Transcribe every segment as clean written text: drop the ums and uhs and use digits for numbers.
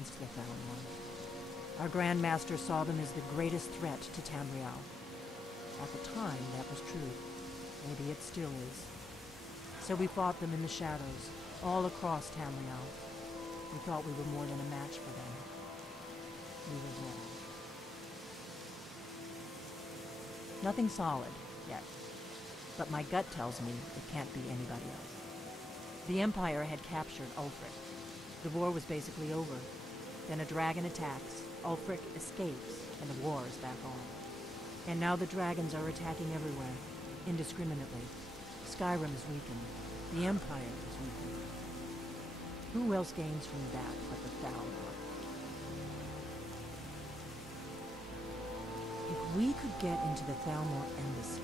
against the Phial-1. Our Grand Master saw them as the greatest threat to Tamriel. At the time, that was true. Maybe it still is. So we fought them in the shadows, all across Tamriel. We thought we were more than a match for them. We were wrong. Nothing solid, yet. But my gut tells me it can't be anybody else. The Empire had captured Ulfric. The war was basically over. Then a dragon attacks, Ulfric escapes, and the war is back on. And now the dragons are attacking everywhere, indiscriminately. SKYRIM is weakened. The Empire is weakened. Who else gains from that but the Phial-1? If we could get into the Thalmor embassy,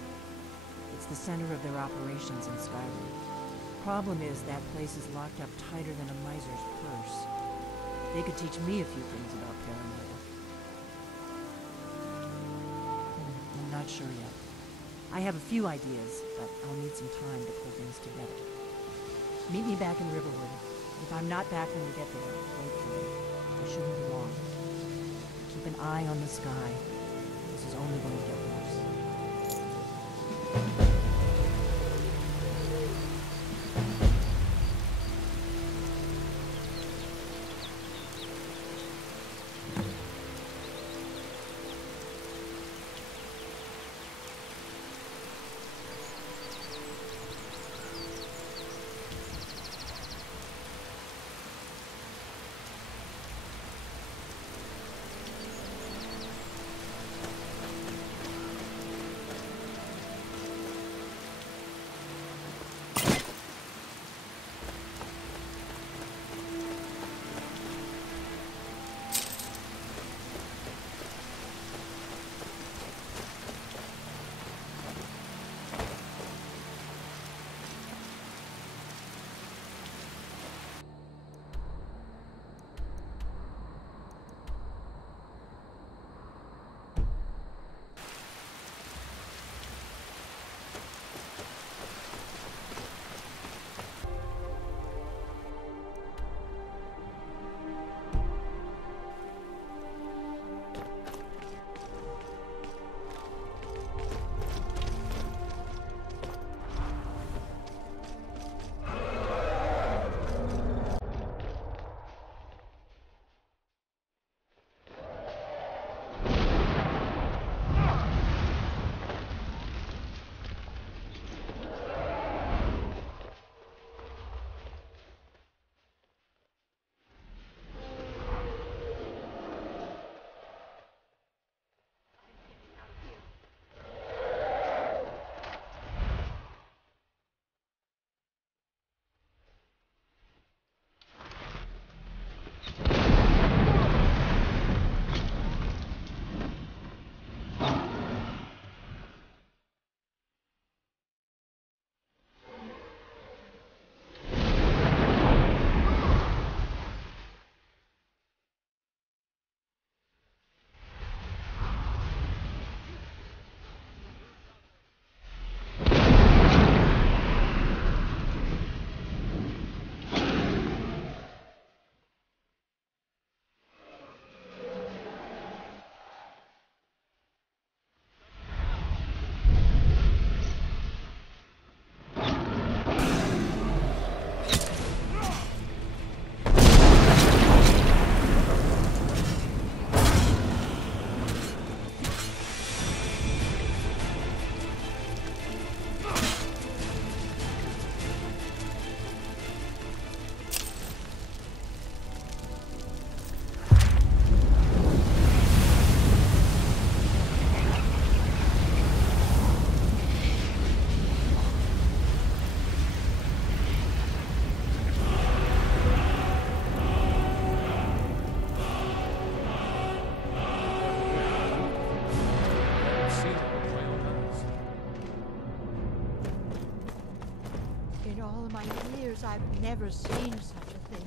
it's the center of their operations in Skyrim. Problem is, that place is locked up tighter than a miser's purse. They could teach me a few things about paranoia. I'm not sure yet. I have a few ideas, but I'll need some time to pull things together. Meet me back in Riverwood. If I'm not back when you get there, wait for me. I shouldn't be long. Keep an eye on the sky. This is only going to get worse. I've never seen such a thing.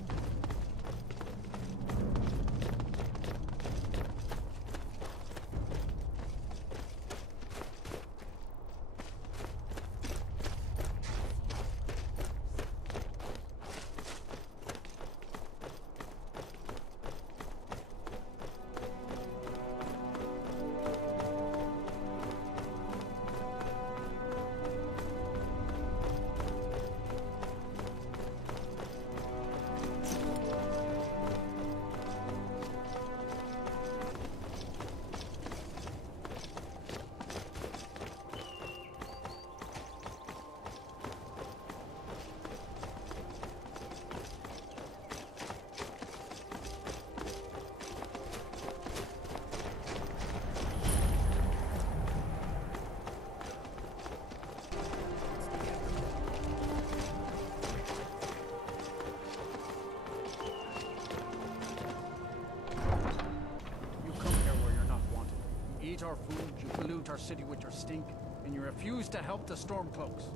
eat our food, you pollute our city with your stink, and you refuse to help the Stormcloaks.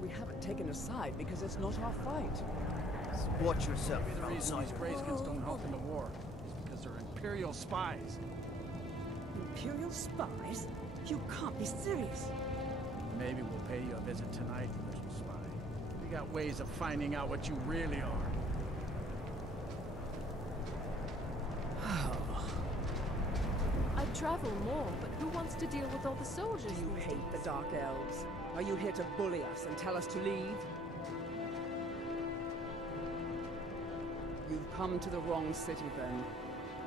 We haven't taken a side because it's not our fight. Watch yourself. Maybe the reason these Greyskins don't help in the war is because they're Imperial spies. Imperial spies? You can't be serious. Maybe we'll pay you a visit tonight, little spy. We got ways of finding out what you really are. I'd travel more, but who wants to deal with all the soldiers? Do you these hate the days? Dark Elves? Are you here to bully us and tell us to leave? You've come to the wrong city, then.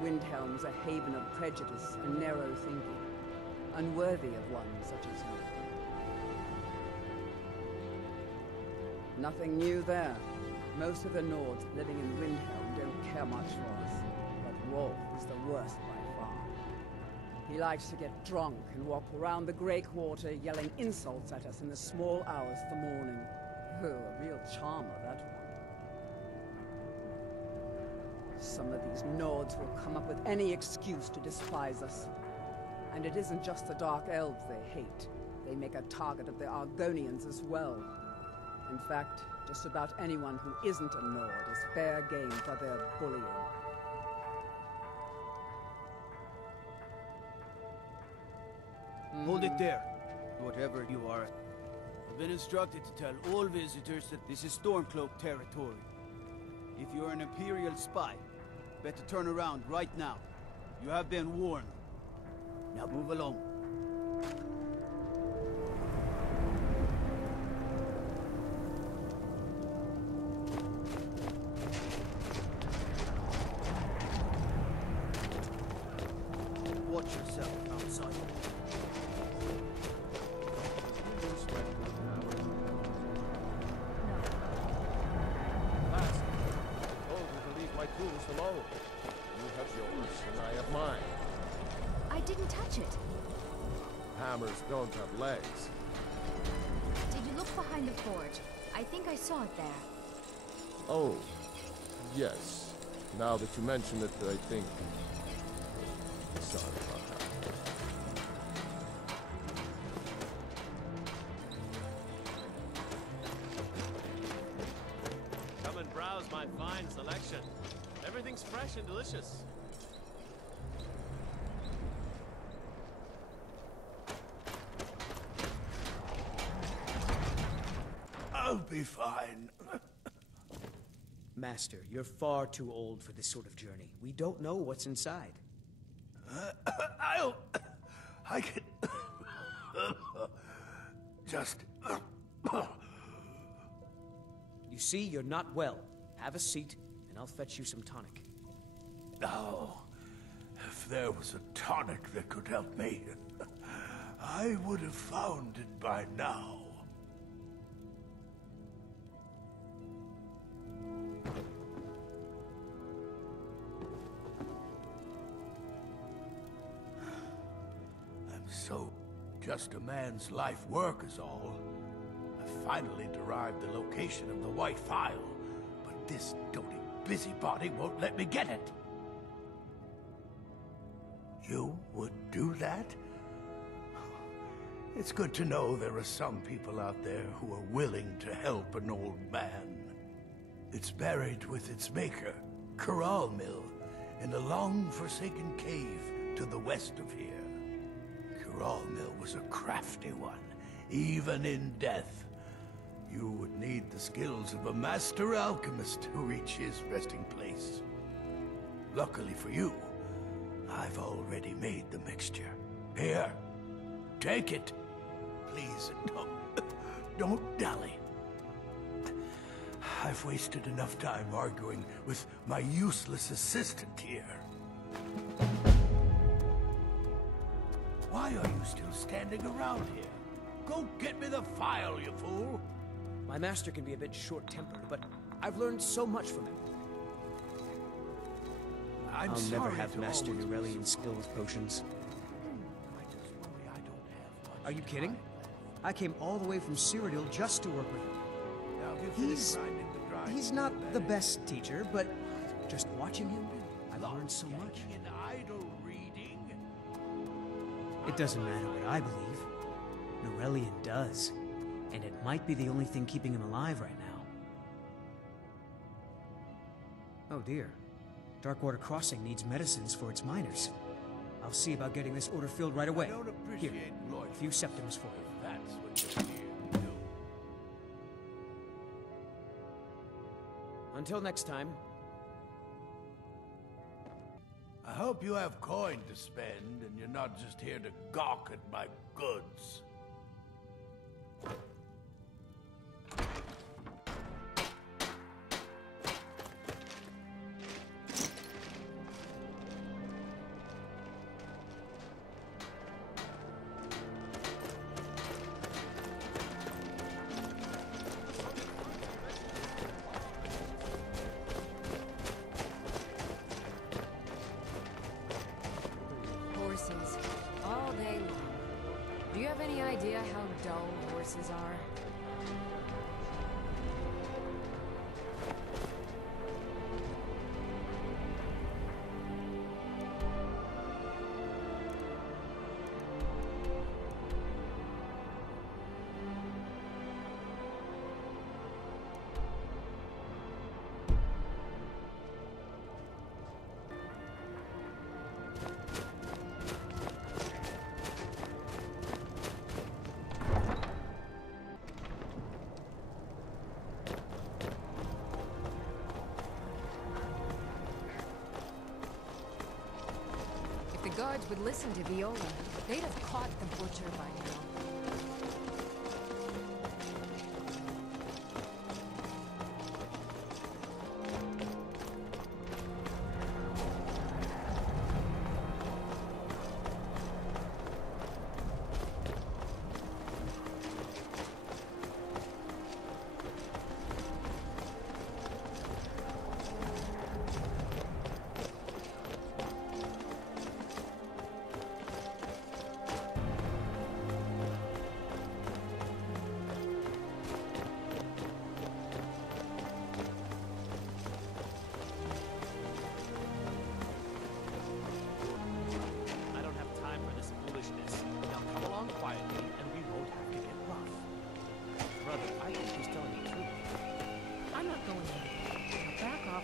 Windhelm's a haven of prejudice and narrow thinking, unworthy of one such as you. Nothing new there. Most of the Nords living in Windhelm don't care much for us, but Rolf is the worst by far. He likes to get drunk and walk around the Grey Quarter yelling insults at us in the small hours of the morning. Oh, a real charmer, that one. Some of these Nords will come up with any excuse to despise us. And it isn't just the Dark Elves they hate. They make a target of the Argonians as well. In fact, just about anyone who isn't a Nord is fair game for their bullying. Hold it there, whatever you are. I've been instructed to tell all visitors that this is Stormcloak territory. If you're an Imperial spy, better turn around right now. You have been warned. Now move along. Watch yourself outside. Last, told me to leave my tools alone. You have yours, and I have mine. I didn't touch it. Hammers don't have legs. Did you look behind the forge? I think I saw it there. Oh, yes. Now that you mention it, I think... Sorry about that. Come and browse my fine selection. Everything's fresh and delicious. I'll be fine. Master, you're far too old for this sort of journey. We don't know what's inside. I can... just... You see, you're not well. Have a seat, and I'll fetch you some tonic. Oh, if there was a tonic that could help me, I would have found it by now. So, just a man's life work is all. I finally derived the location of the White Phial, but this doting busybody won't let me get it. You would do that? It's good to know there are some people out there who are willing to help an old man. It's buried with its maker, Kiralmil, in a long-forsaken cave to the west of here. Kiralmil was a crafty one, even in death. You would need the skills of a master alchemist to reach his resting place. Luckily for you, I've already made the mixture. Here, take it. Please, don't dally. I've wasted enough time arguing with my useless assistant here. Why are you still standing around here? Go get me the Phial, you fool! My master can be a bit short-tempered, but I've learned so much from him. I'll never have mastered Aurelian's skill with potions. Are you kidding? I came all the way from Cyrodiil just to work with him. He's not the best teacher, but just watching him, I've learned so much. It doesn't matter what I believe. Norellian does. And it might be the only thing keeping him alive right now. Oh dear. Darkwater Crossing needs medicines for its miners. I'll see about getting this order filled right away. Here, a few septims for you. That's what you're here to do. Until next time. I hope you have coin to spend and you're not just here to gawk at my goods. All day long. Do you have any idea how dull horses are? If the guards would listen to Viola, they'd have caught the butcher by now.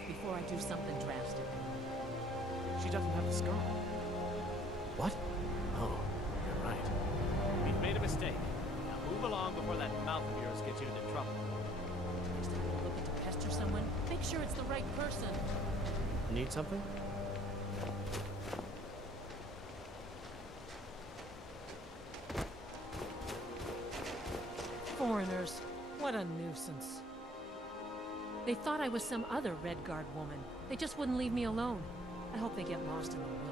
Before I do something drastic. She doesn't have the scar. What? Oh, you're right. We've made a mistake. Now move along before that mouth of yours gets you into trouble. Next time you're looking to pester someone, make sure it's the right person. Need something? Foreigners. What a nuisance. They thought I was some other Red Guard woman. They just wouldn't leave me alone. I hope they get lost in the woods.